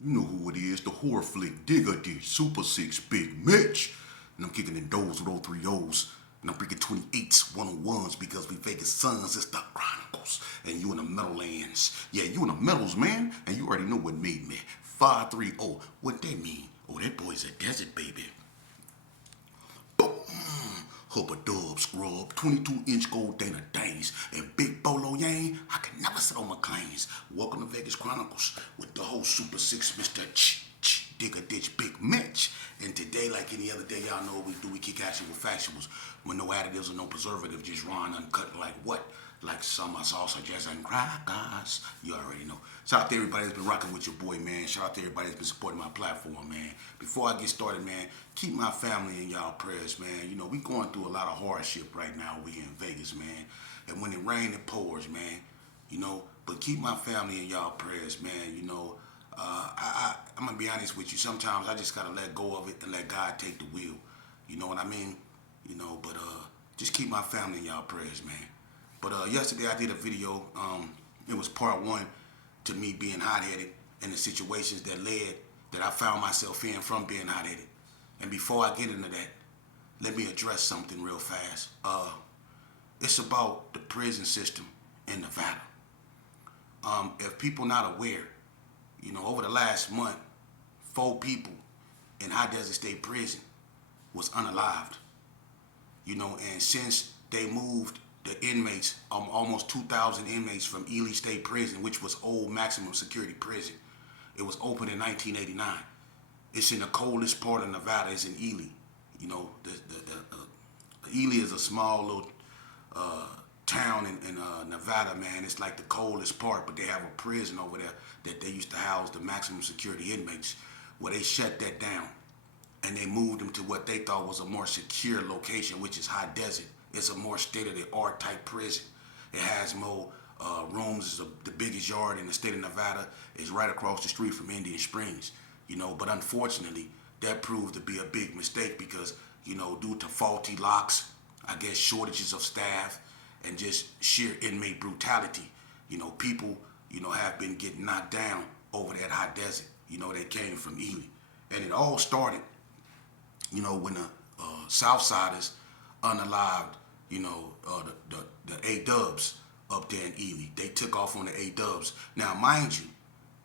You know who it is, the horror flick digger did Super 6 Big Mitch. And I'm kicking in doors with all three O's. And I'm bringing 28s, 101s because we Vegas Suns, it's the Chronicles. And you in the Meadowlands. Yeah, you in the Meadows, man. And you already know what made me. 530. What that mean? Oh, that boy's a desert baby. Boom. Hubba dub scrub, 22-inch gold Dana days, and Big Bolo Yang, I can never sit on my claims. Welcome to Vegas Chronicles with the whole Super 6, Mr. Digger Ditch Big Mitch. And today, like any other day, y'all know what we do. We kick action with factuals with no additives or no preservatives, just raw and uncut like what? Like summer salsa, jazz, and crackers. You already know. Shout out to everybody that's been rocking with your boy, man. Shout out to everybody that's been supporting my platform, man. Before I get started, man, keep my family in y'all prayers, man. You know, we going through a lot of hardship right now. We in Vegas, man. And when it rains, it pours, man. You know, but keep my family in y'all prayers, man. You know, I'm going to be honest with you. Sometimes I just got to let go of it and let God take the wheel. You know what I mean? You know, but just keep my family in y'all prayers, man. But yesterday I did a video. It was part one to me being hot-headed and the situations that I found myself in from being hot-headed. And before I get into that, let me address something real fast. It's about the prison system in Nevada. If people not aware, you know, over the last month, 4 people in High Desert State Prison was unalived. You know, and since they moved the inmates, almost 2,000 inmates from Ely State Prison, which was old maximum security prison. It was opened in 1989. It's in the coldest part of Nevada. It's in Ely. You know, Ely is a small little town in Nevada, man. It's like the coldest part, but they have a prison over there that they used to house the maximum security inmates. Well, they shut that down, and they moved them to what they thought was a more secure location, which is High Desert. It's a more state-of-the-art type prison. It has more rooms. It's the biggest yard in the state of Nevada. It's right across the street from Indian Springs. You know, but unfortunately, that proved to be a big mistake because, you know, due to faulty locks, I guess shortages of staff, and just sheer inmate brutality, you know, people, you know, have been getting knocked down over that High Desert. You know, they came from Ely. And it all started, you know, when the Southsiders unalived, you know, the A-dubs up there in Ely. They took off on the A-dubs. Now, mind you,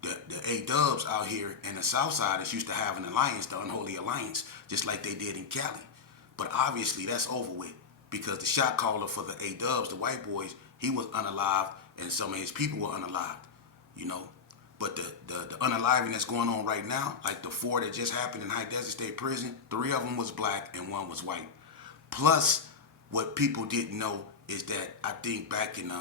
the A-dubs out here and the Southsiders used to have an alliance, the Unholy Alliance, just like they did in Cali. But obviously, that's over with because the shot caller for the A-dubs, the white boys, he was unalived and some of his people were unalived, you know. But the unaliving that's going on right now, like the 4 that just happened in High Desert State Prison, 3 of them was black and 1 was white. Plus, what people didn't know is that I think back in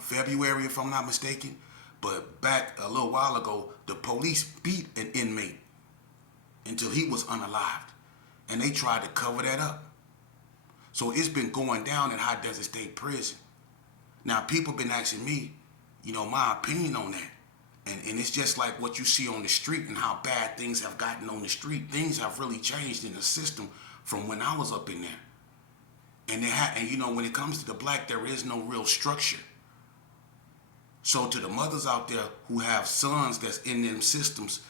February, if I'm not mistaken, but back a little while ago, the police beat an inmate until he was unalived. And they tried to cover that up. So it's been going down in High Desert State Prison. Now, people been asking me, you know, my opinion on that. And it's just like what you see on the street and how bad things have gotten on the street. Things have really changed in the system from when I was up in there. And you know, when it comes to the black, there is no real structure. So to the mothers out there who have sons that's in them systems,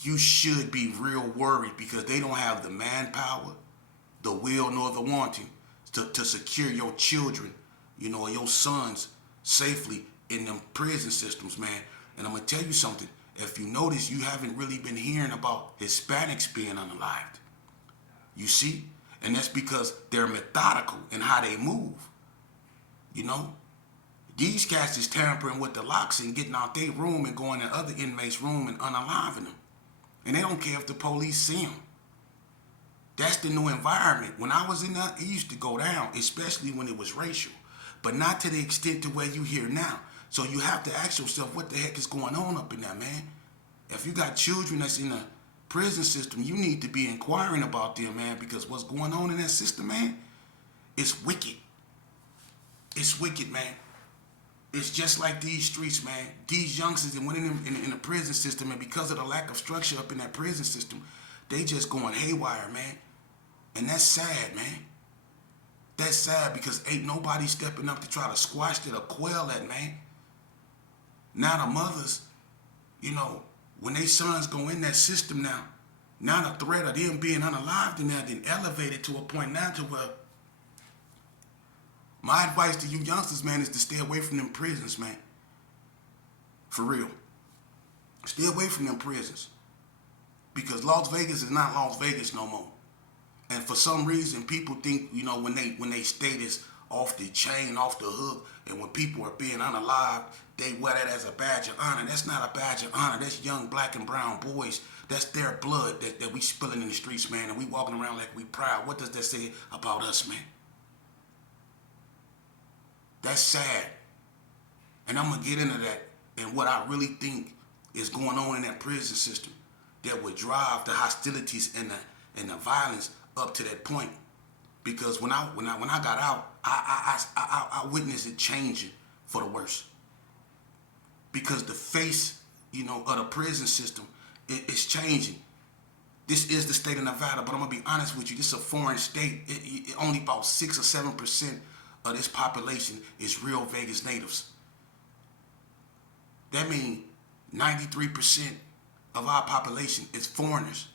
you should be real worried because they don't have the manpower, the will, nor the wanting to secure your children, you know, or your sons safely in them prison systems, man. And I'm going to tell you something. If you notice, you haven't really been hearing about Hispanics being unalived. You see? And that's because they're methodical in how they move. You know? These cats is tampering with the locks and getting out their room and going in other inmates' room and unaliving them. And they don't care if the police see them. That's the new environment. When I was in there, it used to go down, especially when it was racial. But not to the extent to where you hear now. So you have to ask yourself, what the heck is going on up in there, man? If you got children that's in the prison system, you need to be inquiring about them, man, because what's going on in that system, man, it's wicked. It's wicked, man. It's just like these streets, man. These youngsters that went in the prison system, and because of the lack of structure up in that prison system, they just going haywire, man. And that's sad, man. That's sad because ain't nobody stepping up to try to squash that or quell that, man. Now the mothers You know, when they sons go in that system now the threat of them being unalived in there then elevated to a point now to where my advice to you youngsters, man, is to stay away from them prisons, man. For real. Stay away from them prisons. Because Las Vegas is not Las Vegas no more. And for some reason, people think, you know, when they state is off the chain, off the hook, and when people are being unalived, they wear that as a badge of honor. That's not a badge of honor. That's young black and brown boys. That's their blood that we spilling in the streets, man, and we walking around like we proud. What does that say about us, man? That's sad. And I'm going to get into that and what I really think is going on in that prison system that would drive the hostilities and the violence up to that point. Because when I got out, I witnessed it changing for the worse. Because the face, you know, of the prison system is changing. This is the state of Nevada, but I'm gonna be honest with you. This is a foreign state. Only about 6 or 7% of this population is real Vegas natives. That means 93% of our population is foreigners.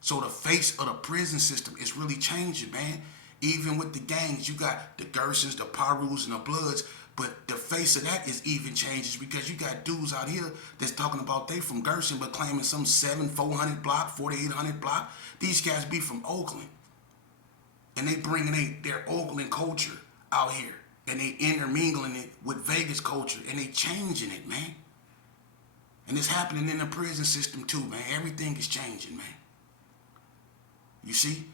So the face of the prison system is really changing, man. Even with the gangs, you got the Gersons, the Parus, and the Bloods, but the face of that is even changes because you got dudes out here that's talking about they from Gerson but claiming some 400 block, 4800 block. These guys be from Oakland. And they bringing their Oakland culture out here. And they intermingling it with Vegas culture. And they changing it, man. And it's happening in the prison system too, man. Everything is changing, man. You see?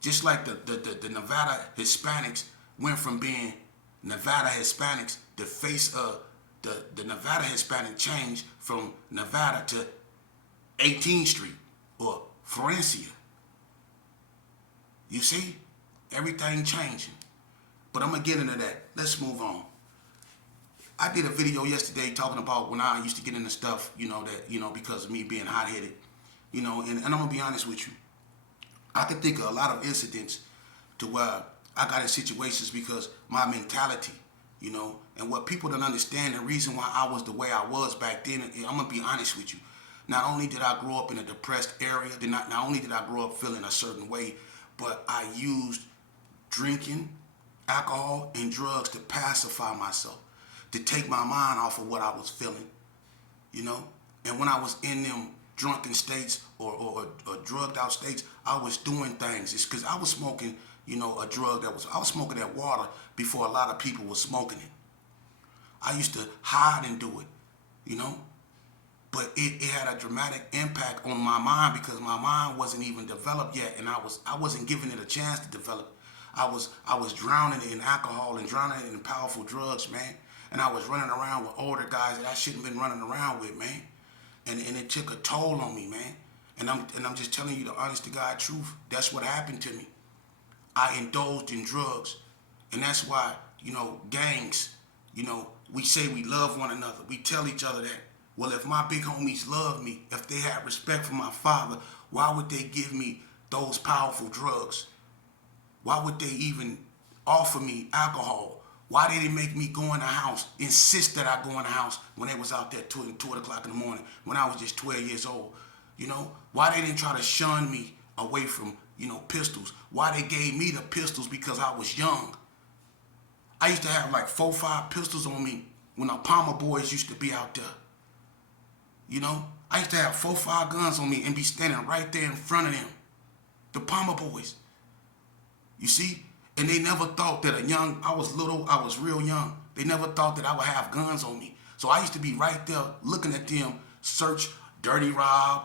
Just like the Nevada Hispanics went from being Nevada Hispanics, the face of the Nevada Hispanic changed from Nevada to 18th Street or Florencia. You see? Everything changing. But I'm going to get into that. Let's move on. I did a video yesterday talking about when I used to get into stuff, you know, that, you know, because of me being hot-headed, you know, and I'm going to be honest with you. I can think of a lot of incidents to where I got in situations because my mentality, you know, and what people don't understand, the reason why I was the way I was back then, I'm going to be honest with you. Not only did I grow up in a depressed area, not only did I grow up feeling a certain way, but I used drinking, alcohol, and drugs to pacify myself, to take my mind off of what I was feeling, you know. And when I was in them drunken states or drugged out states, I was doing things. It's because I was smoking, you know, a drug I was smoking that water before a lot of people were smoking it. I used to hide and do it, you know. But it had a dramatic impact on my mind because my mind wasn't even developed yet, and I wasn't giving it a chance to develop. I was drowning in alcohol and drowning in powerful drugs, man. And I was running around with older guys that I shouldn't have been running around with, man. And it took a toll on me, man. And I'm just telling you the honest to God truth. That's what happened to me. I indulged in drugs. And that's why, you know, gangs, you know, we say we love one another. We tell each other that. Well, if my big homies love me, if they had respect for my father, why would they give me those powerful drugs? Why would they even offer me alcohol? Why did they make me go in the house, insist that I go in the house when they was out there 2 o'clock in the morning, when I was just 12 years old? You know, why they didn't try to shun me away from, you know, pistols? Why they gave me the pistols because I was young? I used to have like 4 or 5 pistols on me when the Palmer boys used to be out there. You know, I used to have 4 or 5 guns on me and be standing right there in front of them. The Palmer boys. You see? And they never thought that I was little, I was real young. They never thought that I would have guns on me. So I used to be right there looking at them search Dirty Rob,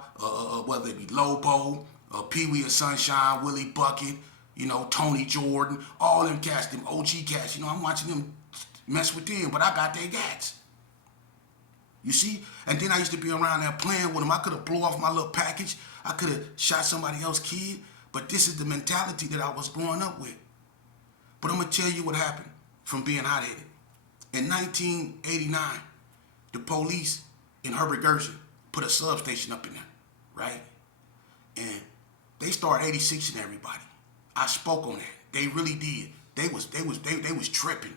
whether it be Lobo, Pee Wee or Sunshine, Willie Bucket, you know, Tony Jordan, all them cats, them OG cats. You know, I'm watching them mess with them, but I got their gats. You see? And then I used to be around there playing with them. I could have blew off my little package. I could have shot somebody else's kid. But this is the mentality that I was growing up with. But I'm going to tell you what happened from being hot-headed. In 1989, the police in Herbert Gerson put a substation up in there, right? And they started 86ing everybody. I spoke on that. They really did. They was tripping.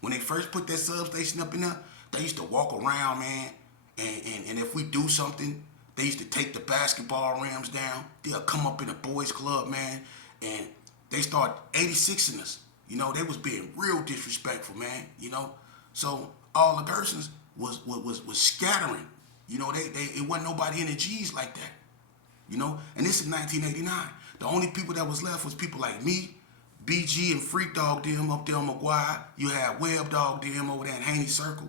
When they first put that substation up in there, they used to walk around, man, And if we do something, they used to take the basketball rims down. They'll come up in a boys club, man, and they start 86ing us. You know, they was being real disrespectful, man. You know, so all the Gersons was scattering. You know, it wasn't nobody in the G's like that. You know, and this is 1989. The only people that was left was people like me, BG and Freak Dog them up there on McGuire. You had Web Dog them over there in Haney Circle.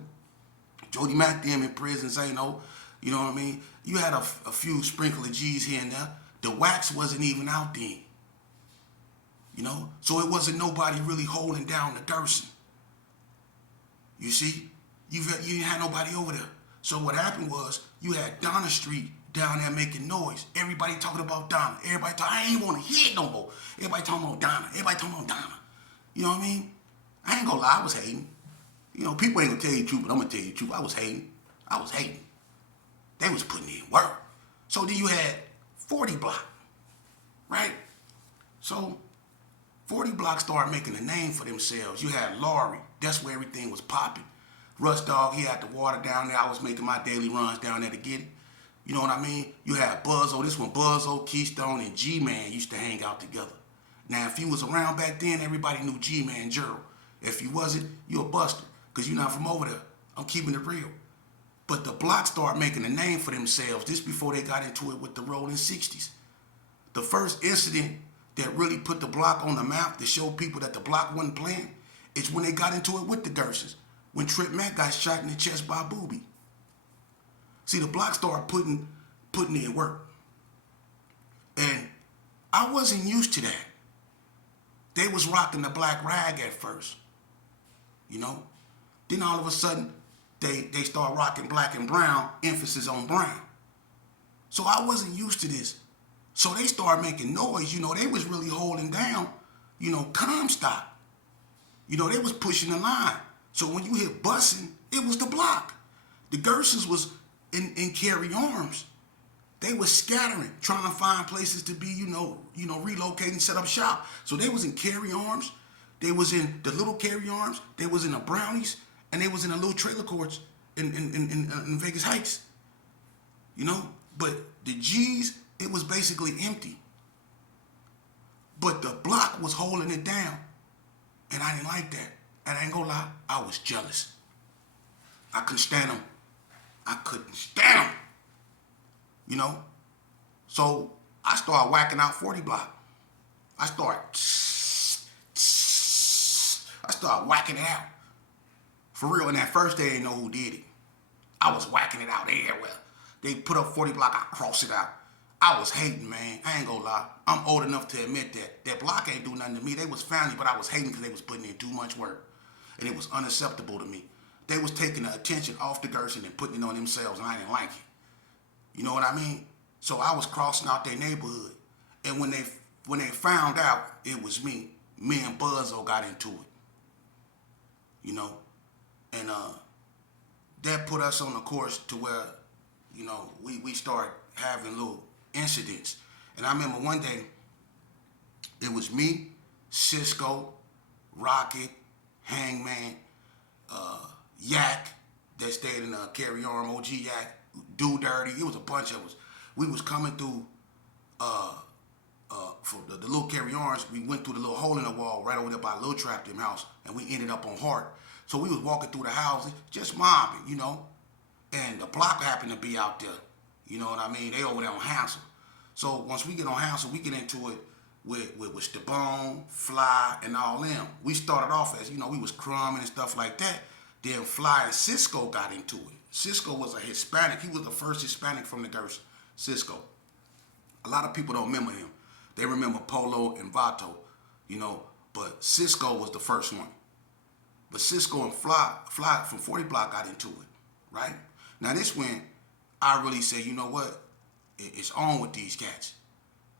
Jody Mack them in prison, Zano. You know what I mean? You had a few sprinkle of G's here and there. The wax wasn't even out then. You know? So it wasn't nobody really holding down the Gerson. You see? You didn't have nobody over there. So what happened was you had Donna Street down there making noise. Everybody talking about Donna. Everybody talking, I ain't want to hear it no more. Everybody talking about Donna. Everybody talking about Donna. You know what I mean? I ain't gonna lie, I was hating. You know, people ain't gonna tell you the truth, but I'm gonna tell you the truth. I was hating. They was putting in work. So then you had 40 Block, right? So 40 Block started making a name for themselves. You had Laurie. That's where everything was popping. Russ Dog, he had the water down there. I was making my daily runs down there to get it. You know what I mean? You had Buzzo. This one, Buzzo, Keystone, and G-Man used to hang out together. Now, if you was around back then, everybody knew G-Man Gerald. If you wasn't, you a buster, because you're not from over there. I'm keeping it real. But the Block started making a name for themselves just before they got into it with the Rolling 60s. The first incident that really put the Block on the map to show people that the Block wasn't playing is when they got into it with the Gersons, when Trip Mack got shot in the chest by Boobie. See, the Block started putting in work. And I wasn't used to that. They was rocking the black rag at first, you know? Then all of a sudden, they start rocking black and brown, emphasis on brown. So I wasn't used to this. So they started making noise, you know, they was really holding down, you know, Comstock. You know, they was pushing the line. So when you hit bussing, it was the Block. The Gersons was in carry arms. They was scattering, trying to find places to be, you know, relocating, set up shop. So they was in carry arms. They was in the little carry arms. They was in the Brownies, and they was in the little trailer courts in Vegas Heights. You know, but the G's, it was basically empty. But the Block was holding it down, and I didn't like that. And I ain't gonna lie, I was jealous. I couldn't stand them. You know? So I started whacking out 40 Block. I started whacking it out. For real, and at first they didn't know who did it. I was whacking it out everywhere. They put up 40 Block, I crossed it out. I was hating, man. I ain't gonna lie. I'm old enough to admit that. That Block ain't do nothing to me. They was family, but I was hating because they was putting in too much work. And it was unacceptable to me. They was taking the attention off the Gerson and putting it on themselves, and I didn't like it. You know what I mean? So I was crossing out their neighborhood. And when they found out it was me and Buzzo got into it. You know? And that put us on the course to where, you know, we started having little incidents. And I remember one day, it was me, Cisco, Rocket, Hangman, Yak, that stayed in Carry Arm, OG Yak, Do Dirty. It was a bunch of us. We was coming through for the little Carry Arms. We went through the little hole in the wall right over there by Lil Trap them house, and we ended up on Hart. So we was walking through the houses, just mobbing, you know. And the Block happened to be out there. You know what I mean? They over there on Hansel. So once we get on Hansel, we get into it with Stabone, Fly, and all them. We started off as, you know, we was crumbing and stuff like that. Then Fly and Cisco got into it. Cisco was a Hispanic. He was the first Hispanic from the Gerson, Cisco. A lot of people don't remember him. They remember Polo and Vato, you know, but Cisco was the first one. But Cisco and Fly from 40 Block got into it, right? Now this when I really say, you know what, it's on with these cats.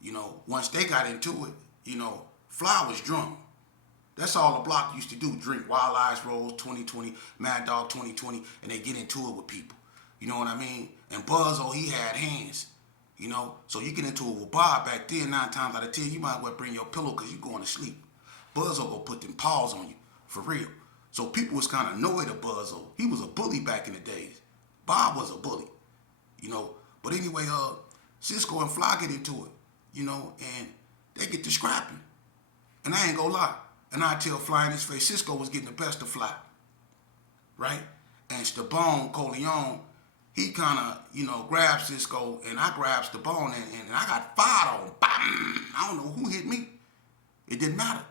You know, once they got into it, you know, Fly was drunk. That's all the Block used to do, drink Wild Eyes Rose 2020, Mad Dog 2020, and they get into it with people. You know what I mean? And Buzzo, he had hands, you know? So you get into it with Bob back then, 9 times out of 10, you might as well bring your pillow because you're going to sleep. Buzzo go put them paws on you, for real. So people was kind of annoyed at Buzzo. He was a bully back in the days. Bob was a bully, you know. But anyway, Cisco and Fly get into it, you know, and they get to scrapping. And I ain't gonna lie. And I tell Fly in his face, Cisco was getting the best of Fly, right? And Stabone Coleon, he kind of, you know, grabs Cisco, and I grab Stabone, and I got fired on. Bam! I don't know who hit me. It didn't matter.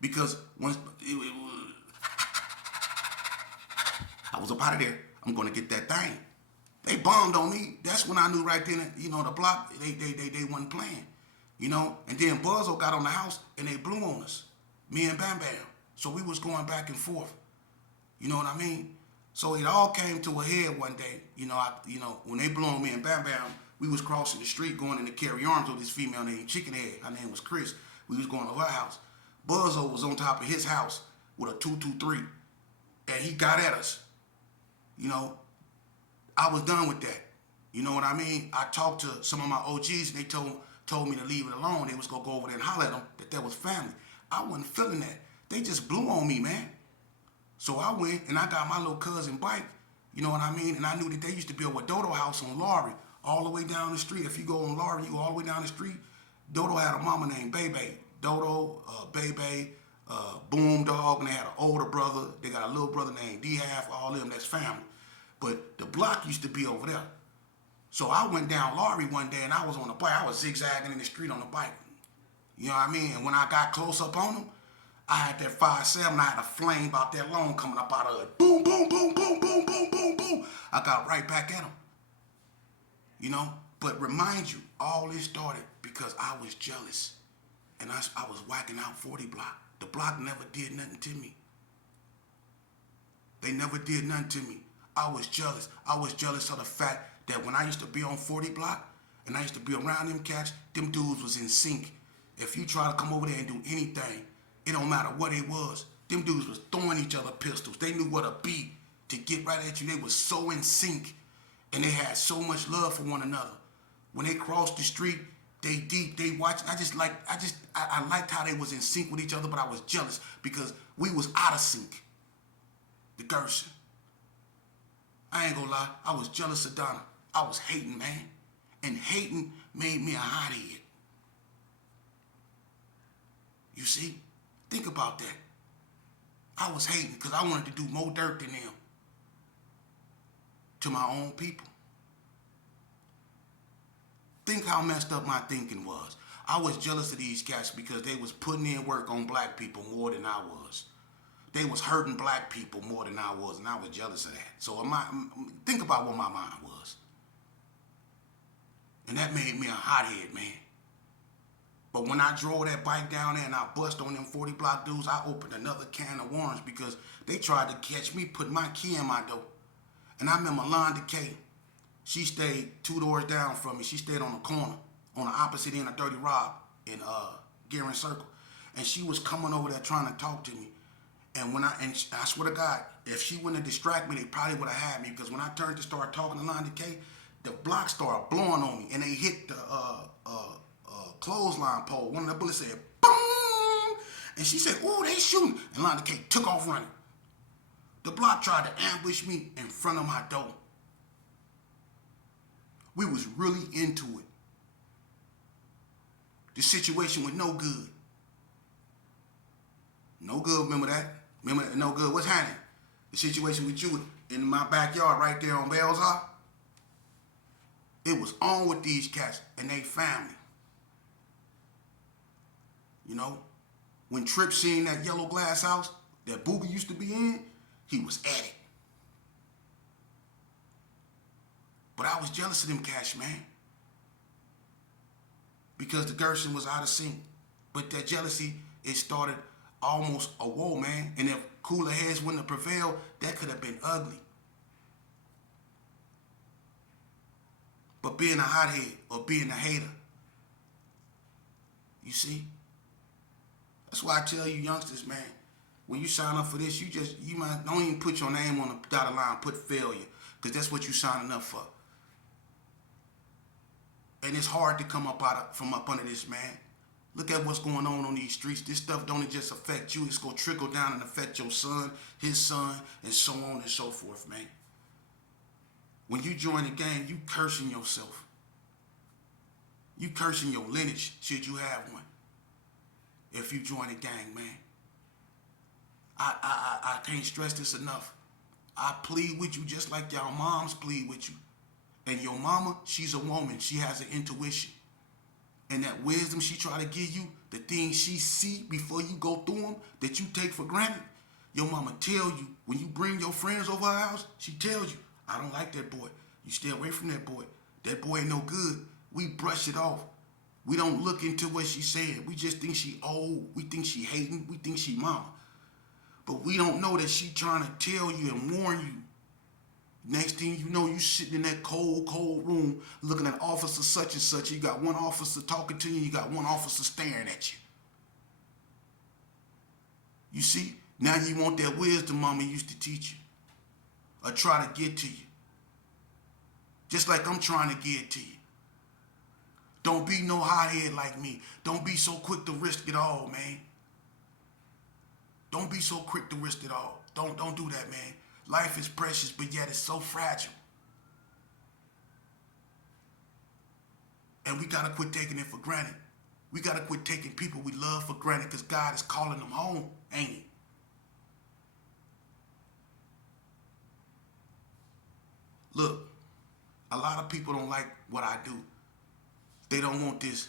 Because once I was up out of there, I'm going to get that thing. They bombed on me. That's when I knew right then, you know, the block, they wasn't playing. You know, and then Buzzo got on the house and they blew on us. Me and Bam Bam. So we was going back and forth. You know what I mean? So it all came to a head one day. You know, when they blew on me and Bam Bam, we was crossing the street going in to carry arms with this female named Chicken Head. Her name was Chris. We was going to her house. Buzzo was on top of his house with a 223, and he got at us. You know, I was done with that. You know what I mean? I talked to some of my OGs, and they told me to leave it alone. They was gonna go over there and holler at them that was family. I wasn't feeling that. They just blew on me, man. So I went and I got my little cousin bike. You know what I mean? And I knew that they used to build a Dodo house on Laurie, all the way down the street. If you go on Laurie, you go all the way down the street. Dodo had a mama named Bebe. Dodo, Bebe, Boom Dog, and they had an older brother. They got a little brother named D-Half, all of them, that's family. But the block used to be over there. So I went down Laurie one day and I was on the bike. I was zigzagging in the street on the bike. You know what I mean? And when I got close up on them, I had that 5.7. I had a flame about that long coming up out of it. Boom, boom, boom, boom, boom, boom, boom, boom. I got right back at them. You know? But remind you, all this started because I was jealous. And I was whacking out 40 block. The block never did nothing to me. They never did nothing to me. I was jealous. I was jealous of the fact that when I used to be on 40 block and I used to be around them cats, them dudes was in sync. If you try to come over there and do anything, it don't matter what it was. Them dudes was throwing each other pistols. They knew what to beat to get right at you. They was so in sync, and they had so much love for one another. When they crossed the street, they deep, they watched. I liked how they was in sync with each other, but I was jealous because we was out of sync. The Gerson. I ain't gonna lie, I was jealous of Donna. I was hating, man. And hating made me a hothead. You see? Think about that. I was hating because I wanted to do more dirt than them to my own people. Think how messed up my thinking was. I was jealous of these cats because they was putting in work on black people more than I was. They was hurting black people more than I was, and I was jealous of that. So think about what my mind was. And that made me a hothead, man. But when I drove that bike down there and I bust on them 40 block dudes, I opened another can of worms because they tried to catch me putting my key in my door. And I remember Londa K. She stayed 2 doors down from me. She stayed on the corner, on the opposite end of 30 Rob in Gearing Circle. And she was coming over there trying to talk to me. And I swear to God, if she wouldn't have distracted me, they probably would have had me. Because when I turned to start talking to Londa K, the block started blowing on me. And they hit the clothesline pole. One of the bullets said, boom! And she said, ooh, they shooting. And Londa K took off running. The block tried to ambush me in front of my door. We was really into it. The situation was no good. No good, remember that? Remember that? No good. What's happening? The situation with you in my backyard right there on Bell's Hop. It was on with these cats and they family. You know, when Tripp seen that yellow glass house that Boogie used to be in, he was at it. But I was jealous of them cats, man. Because the Gerson was out of sync. But that jealousy, it started almost a war, man. And if cooler heads wouldn't have prevailed, that could have been ugly. But being a hothead or being a hater, you see? That's why I tell you youngsters, man, when you sign up for this, you might don't even put your name on the dotted line, put failure, because that's what you signing up for. And it's hard to come up from up under this, man. Look at what's going on these streets. This stuff don't just affect you. It's going to trickle down and affect your son, his son, and so on and so forth, man. When you join the gang, you cursing yourself. You cursing your lineage, should you have one. If you join the gang, man. I can't stress this enough. I plead with you just like y'all moms plead with you. And your mama, she's a woman. She has an intuition. And that wisdom she try to give you, the things she see before you go through them that you take for granted, your mama tell you, when you bring your friends over her house, she tells you, I don't like that boy. You stay away from that boy. That boy ain't no good. We brush it off. We don't look into what she said. We just think she old. We think she hating. We think she mama. But we don't know that she trying to tell you and warn you. Next thing you know, you sitting in that cold, cold room looking at officer such and such. You got one officer talking to you. You got one officer staring at you. You see? Now you want that wisdom mama used to teach you. Or try to get to you. Just like I'm trying to get to you. Don't be no hothead like me. Don't be so quick to risk it all, man. Don't be so quick to risk it all. Don't do that, man. Life is precious, but yet it's so fragile. And we got to quit taking it for granted. We got to quit taking people we love for granted because God is calling them home, ain't he? Look, a lot of people don't like what I do. They don't want this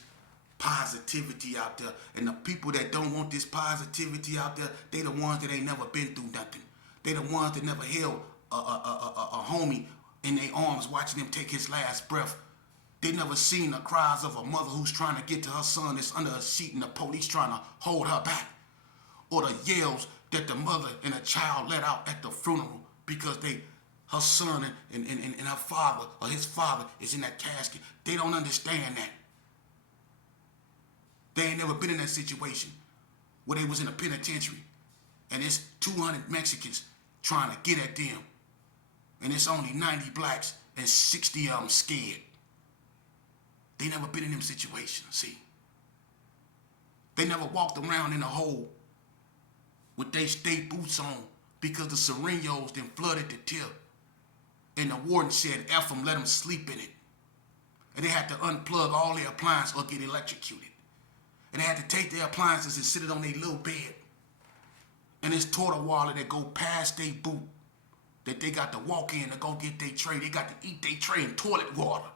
positivity out there. And the people that don't want this positivity out there, they the ones that ain't never been through nothing. They the ones that never held a homie in their arms watching him take his last breath. They never seen the cries of a mother who's trying to get to her son that's under a seat and the police trying to hold her back. Or the yells that the mother and a child let out at the funeral because her son and her father or his father is in that casket. They don't understand that. They ain't never been in that situation where they was in a penitentiary and it's 200 Mexicans trying to get at them and it's only 90 blacks and 60 of them scared. They never been in them situations, see. They never walked around in a hole with they state boots on because the Serenos then flooded the tip. And the warden said, F them, let them sleep in it. And they had to unplug all their appliances or get electrocuted. And they had to take their appliances and sit it on their little bed. And it's toilet water that go past their boot that they got to walk in to go get their tray. They got to eat their tray in toilet water.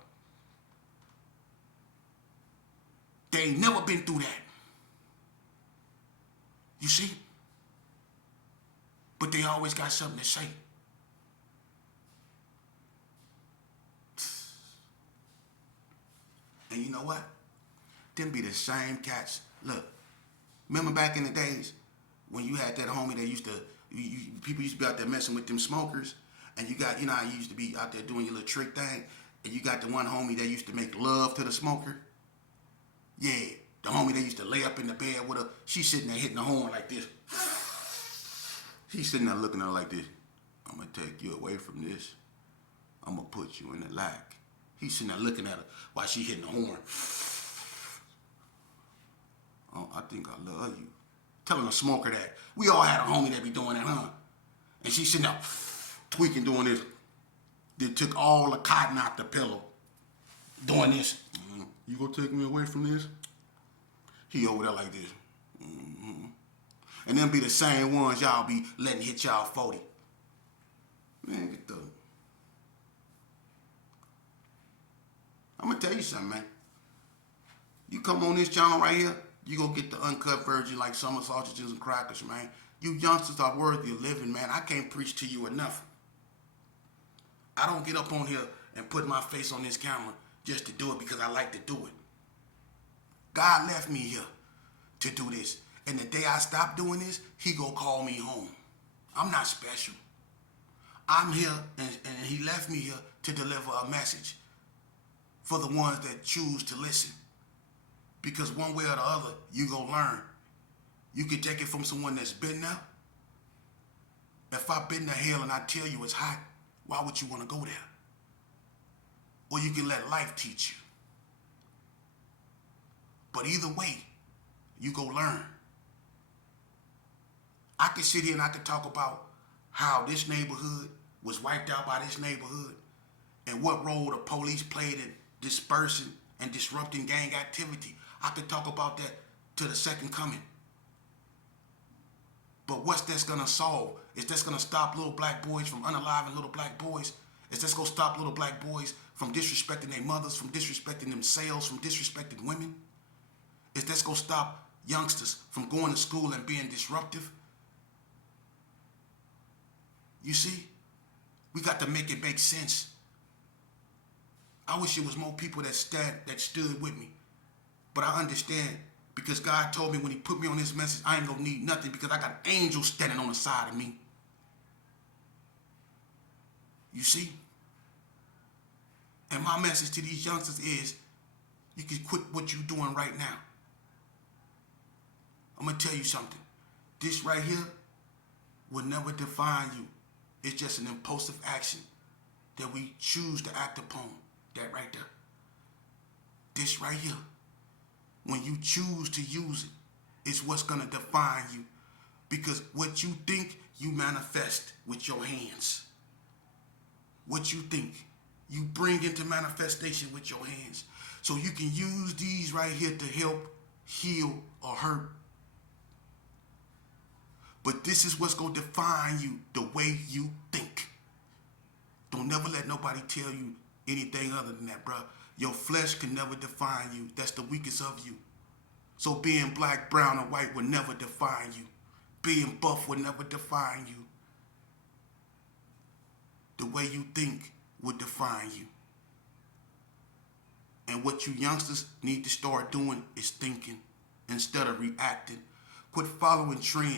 They ain't never been through that. You see? But they always got something to say. And you know what? Them be the same cats. Look, remember back in the days when you had that homie that used to, people used to be out there messing with them smokers, and you got, you know how you used to be out there doing your little trick thing, and you got the one homie that used to make love to the smoker? Yeah, the homie that used to lay up in the bed with her, she's sitting there hitting the horn like this. He's sitting there looking at her like this. I'm going to take you away from this. I'm going to put you in the lack. He's sitting there looking at her while she hitting the horn. Oh, I think I love you. Telling a smoker that. We all had a homie that be doing that, huh? And she's sitting there tweaking, doing this. They took all the cotton out the pillow. Doing this. Mm-hmm. You gonna take me away from this? He over there like this. Mm-hmm. And them be the same ones y'all be letting hit y'all 40. Man, get the... I'm gonna tell you something, man. You come on this channel right here, you gonna get the uncut version like summer sausages and crackers, man. You youngsters are worthy of living, man. I can't preach to you enough. I don't get up on here and put my face on this camera just to do it because I like to do it. God left me here to do this. And the day I stop doing this, he gonna call me home. I'm not special. I'm here and he left me here to deliver a message for the ones that choose to listen. Because one way or the other, you gonna learn. You can take it from someone that's been there. If I've been to hell and I tell you it's hot, why would you want to go there? Or you can let life teach you. But either way, you go learn. I can sit here and I can talk about how this neighborhood was wiped out by this neighborhood. and what role the police played in dispersing and disrupting gang activity. I could talk about that to the second coming. But what's that's gonna solve? Is that's gonna stop little black boys from unaliving little black boys? Is this gonna stop little black boys from disrespecting their mothers, from disrespecting themselves, from disrespecting women? Is this gonna stop youngsters from going to school and being disruptive? You see, we got to make it make sense. I wish it was more people that stood with me. But I understand, because God told me when he put me on this message, I ain't gonna need nothing because I got angels standing on the side of me. You see? And my message to these youngsters is, you can quit what you're doing right now. I'm gonna tell you something. This right here will never define you. It's just an impulsive action that we choose to act upon. That right there. This right here, when you choose to use it, is what's gonna define you. Because what you think, you manifest with your hands. What you think, you bring into manifestation with your hands. So you can use these right here to help, heal, or hurt. But this is what's going to define you, the way you think. Don't never let nobody tell you anything other than that, bro. Your flesh can never define you. That's the weakest of you. So being black, brown, or white will never define you. Being buff will never define you. The way you think will define you. And what you youngsters need to start doing is thinking instead of reacting. Quit following trends.